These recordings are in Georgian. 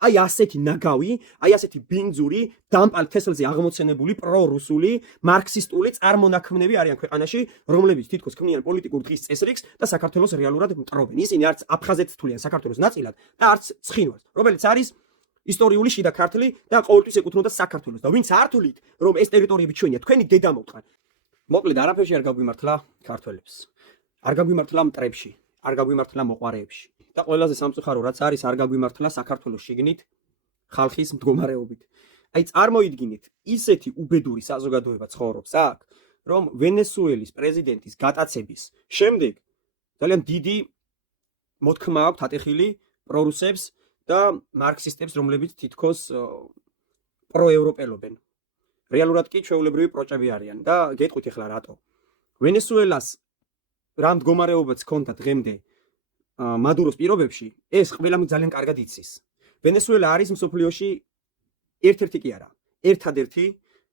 აი ასეთი ნაგავი, აი ასეთი ბინძური, დამპალ თესლზე აღმოცენებული პრორუსული, მარქსისტული წარმონაქმნები არიან ქვეყანაში, რომლებიც თითქოს ქმნიან პოლიტიკურ დღის წესრიგს და საქართველოს რეალურად მტრობენ. ისინი არც აფხაზეთს თვლიან საქართველოს ნაწილად და არც ცხინვალს, რომელიც არის ისტორიული შიდა ქართლი და ყოველთვის ეკუთვნოდა საქართველოს. და ვინც არ თვლით, რომ ეს ტერიტორიები ჩვენია, თქვენი დედა მოვტყან. მოკლედ, არაფერში არ გაგვიმართლა ქართველებს. არ გაგვიმართლა მტრებში, არ გაგვიმართლა მოყვარეებში. და ყველაზე სამწუხარო რაც არის, არ გაგვიმართლა საქართველოს შიგნით ხალხის მდგომარეობით. აი წარმოიდგინეთ, ისეთი უბედური საზოგადოება ცხოვრობს აქ, რომ ვენესუელის პრეზიდენტის გატაცების შემდეგ ძალიან დიდი მოთქმა აქვს ატეხილი პრორუსებს და მარქსისტებს, რომლებიც თითქოს პროევროპელობენ. რეალურად კი ჩვეულებრივი პროჭები არიან და გეტყვით ახლა რატო. ვენესუელას რა მდგომარეობაც ჰქონდა დღემდე მადუროს პირობებში, ეს ყველამ ძალიან კარგად იცის. ვენესუელა არის მსოფლიოში ერთ-ერთი კი არა, ერთადერთი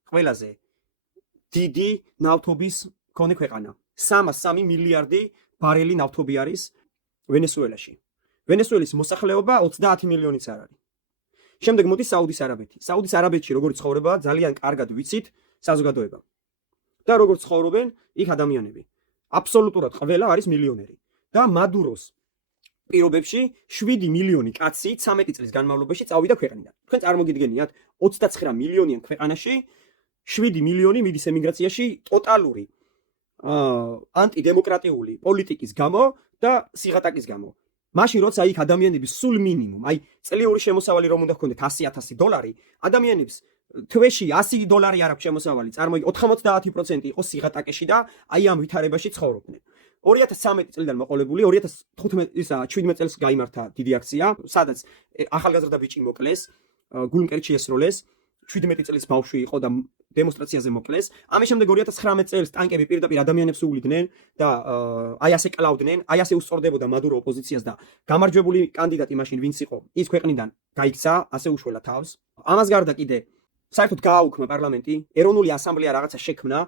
ყველაზე დიდი ნავთობის მქონე ქვეყანა. 303 მილიარდი ბარელი ნავთობი არის ვენესუელაში. ვენესუელის მოსახლეობა 30 მილიონიც არ არის. შემდეგ მოდის საუდის არაბეთი. საუდის არაბეთში როგორ ცხოვრება ძალიან კარგად ვიცით საზოგადოება. და როგორ ცხოვრობენ იქ ადამიანები. აბსოლუტურად ყველა არის მილიონერი. და მადუროს პირობებში 7 მილიონი კაცი 13 წლის განმავლობაში წავიდა ქვეყნიდან. თქვენ წარმოგიდგენიათ 29 მილიონიან ქვეყანაში 7 მილიონი მიდის ემიგრაციაში ტოტალური ანტიდემოკრატიული პოლიტიკის გამო და სიღატაკის გამო. მაშინ როცა იქ ადამიანების სულ მინიმუმ, აი წლიური შემოსავალი რომ უნდა ჰქონდეთ $100,000, ადამიანებს თვეში $100 არ აქვს შემოსავალი, წარმოიდგინე 90% იყო სიღატაკეში და აი ამ ვითარებაში ცხოვრობდნენ. 2013 წლიდან მოყოლებული 2017 წელს გაიმართა დიდი აქცია, სადაც ახალგაზრდა ბიჭი მოკლეს, გულმკერდში ესროლეს, 17 წლის ბავშვი იყო და დემონსტრაციაზე მოკლეს. ამის შემდეგ 2019 წელს ტანკები პირდაპირ ადამიანებს უვლიდნენ და აი ასე კლავდნენ, აი ასე უსწორდებოდა მადურო ოპოზიციას და გამარჯვებული კანდიდატი მაშინ ვინც იყო, ის ქვეყნიდან გაიქცა, ასე უშველა თავს. ამას გარდა კიდე საერთოდ გააუქმა პარლამენტი, ეროვნული ასამბლეა რაღაცა შექმნა.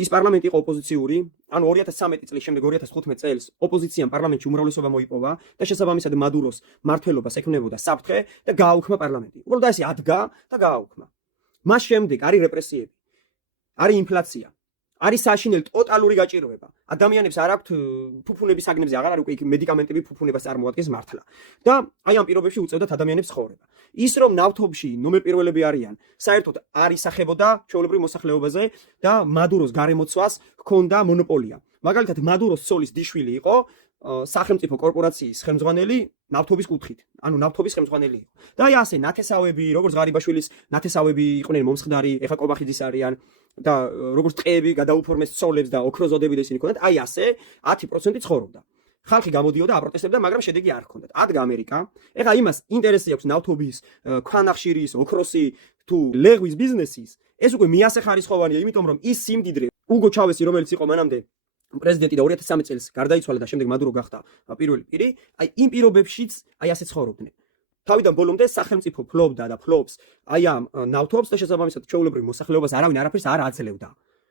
ის პარლამენტი იყო ოპოზიციური, ანუ 2013 წლის შემდეგ 2015 წელს ოპოზიციამ პარლამენტში უმრავლესობა მოიპოვა და შესაბამისად მადუროს მართლობას ექნებოდა საფრთხე და გააუქმა პარლამენტი. უბრალოდ ესე ადგა და გააუქმა. მას შემდეგ არის რეპრესიები, არის ინფლაცია, არის საშინელი ტოტალური გაჭირვება. ადამიანებს არ აქვთ ფუფუნების საგნებზე აღარ არის უკვე იქ მედიკამენტები ფუფუნებას წარმოადგენს მართლა. და აი ამ პირობებში უწევდათ ადამიანებს ცხოვრება. ის რომ ნავთობში ნომერ პირველები არიან, საერთოდ არ ისახებოდა ჩვეულებრივ მოსახლეობაზე და მადუროს გარემოცვას ჰქონდა მონოპოლია. მაგალითად, მადუროს ცოლის დიშვილი იყო სახელმწიფო კორპორაციის ხელმძღვანელი ნავთობის კუთხით, ანუ ნავთობის ხელმძღვანელი იყო. და აი ასე ნათესავები, როგორც ღარიბაშვილის ნათესავები იყვნენ მომხდარი, ეხა კობახიძის არიან და როგორც ტყეები გადაუფორმეს ცოლებს და ოქროზოდები და ისინი ჰქონდათ, აი ასე 10% ცხოვრობდა. ხალხი გამოდიოდა, აპროტესტებდა, მაგრამ შედეგი არ ჰქონდათ. ადგა ამერიკა, ეხა იმას ინტერესი აქვს ნავთობის, ქვანახშირის, ოქროსი თუ ლეღვის ბიზნესის, ეს უკვე მიასახარისხოვანია, იმიტომ რომ ის სიმდიდრე უგო ჩავესი, რომელიც იყო მანამდე პრეზიდენტი და 2013 წელს გარდაიცვალა და შემდეგ მადურო გახდა პირველი პირი, აი იმ პირობებშიც აი ასე ცხოვრობდნენ. თავიდან ბოლომდე სახელმწიფო ფლობდა და ფლობს აი ამ ნავთობს და შესაბამისად ჩვეულებრივ მოსახლეობას არავინ არაფერს არ აძლევდა.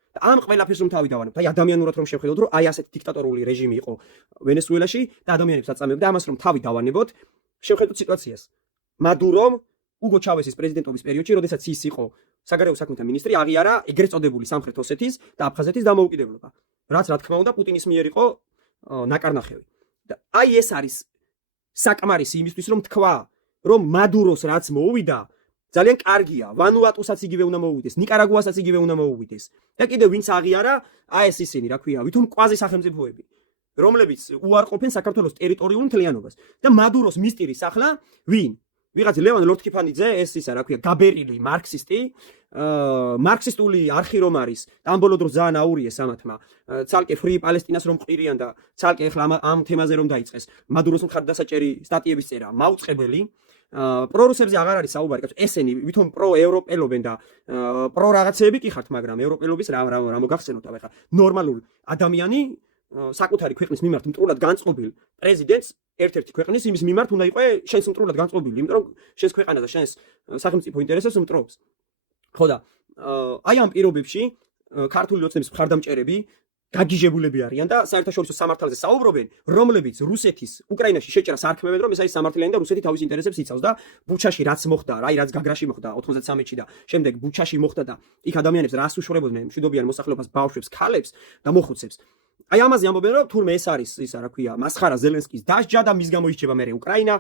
და ამ ყველაფერს რომ თავი დავანებთ, აი ადამიანურად რომ შევხედოთ, რომ აი ასეთი დიქტატორული რეჟიმი იყო ვენესუელაში და ადამიანებს აწამებდა ამას რომ თავი დავანებოთ, შევხედოთ სიტუაციას. მადურომ უგო ჩავესის პრეზიდენტობის პერიოდში, როდესაც ის იყო საგარეო საქმეთა მინისტრი, აღიარა ეგრეთ წოდებული სამხრეთ ოსეთის და აფხაზეთის დამოუკიდებლობა. რაც რა თქმა უნდა პუტინის მიერ იყო ნაკარნახევი. და აი ეს არის საკმარისი იმისთვის რომ თქვა, რომ მადუროს რაც მოუვიდა ძალიან კარგია, ვანუატუსაც იგივე უნდა მოუვიდეს, ნიკარაგუასაც იგივე უნდა მოუვიდეს. და კიდევ ვინც აღიარა, აი ეს ისინი, რა ქვია, ვითომ კვაზი სახელმწიფოები, რომლებიც უარყოფენ საქართველოს ტერიტორიულ მთლიანობას. და მადუროს მისტირის ახლა ვინ? ვიღაც ლევან ლორთქიფანიძე, ეს ისა, რა ქვია, გაბერილი მარქსისტი, მარქსისტული არხი რომ არის, და ამ ბოლო დროს ძალიან აურიეს ამათმა, ცალკე ფრი პალესტინას რომ ყირიან და ცალკე ახლა ამ თემაზე რომ დაიწყეს, მადუროს მხარდასაჭერი სტატიების წერა, მაუწყებელი, პრორუსებზე აღარ არის საუბარი, ესენი ვითომ პროევროპელობენ და პრო რაღაცეები კი ხართ, მაგრამ ევროპელობის რა მოგახსენოთ ახლა ნორმალური ადამიანი საკუთარი ქვეყნის მიმართ მტრულად განწყობილ პრეზიდენტს ერთ-ერთი ქვეყნის იმის მიმართ უნდა იყო შენს მტრულად განწყობილი, იმიტომ რომ შენს ქვეყანას და შენს სახელმწიფო ინტერესებს მტრობს. ხო და აი ამ პირობებში ქართული ოცნების მხარდამჭერები გაგიჟებულები არიან და საერთაშორისო სამართალზე საუბრობენ, რომლებიც რუსეთის უკრაინაში შეჭრას არქმევენ, რომ ეს არის სამართლიანი და რუსეთი თავის ინტერესებს იცავს და ბუჩაში რაც მოხდა, რაც გაგრაში მოხდა 93-ში და შემდეგ ბუჩაში მოხდა და იქ ადამიანებს რას უშორებოდნენ მშვიდობიან მოსახლეობას, ბავშვებს, ქალებს და მოხუცებს. აი ამაზე ამბობენ, რომ თურმე ეს არის ისა რა ქვია, მასხარა ზელენსკის დასჯა და მის გამო ისჯება მერე უკრაინა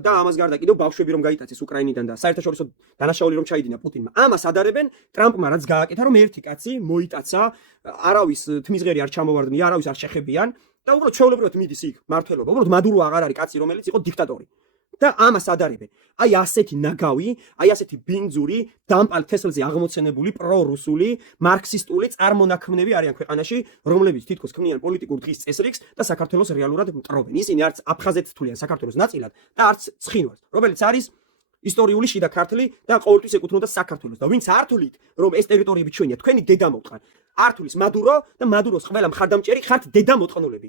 და ამას გარდა კიდევ ბავშვები რომ გაიტაცეს უკრაინიდან და საერთაშორისო დანაშაული რომ ჩაიდინა პუტინმა. ამას ადარებენ ტრამპმა რაც გააკეთა, რომ ერთი კაცი მოიტაცა, არავის თმისღერი არ ჩამოვარდნია, არავის არ შეხებიან და უბრალოდ ჩვეულებრივად მიდის იქ მართლობა. უბრალოდ მადურო აღარ არის კაცი, რომელიც იყო დიქტატორი. და ამას ადარებენ. აი ასეთი ნაგავი, აი ასეთი ბინძური, დამპალ თესლზე აღმოცენებული პრორუსული, მარქსისტული წარმონაქმნები არიან ქვეყანაში, რომლებიც თითქოს ქმნიან პოლიტიკურ დღის წესრიგს და საქართველოს რეალურად მტრობენ. ისინი არც აფხაზეთს თვლიან საქართველოს ნაწილად და არც ცხინვალს, რომელიც არის ისტორიული შიდა ქართლი და ყოველთვის ეკუთვნოდა საქართველოს. და ვინც არ თვლით, რომ ეს ტერიტორიები ჩვენია, თქვენი დედა მოტყან. არ თulis მადურო და მადუროს ყველა მხარდამჭერი ხართ დედა მოტყნულები.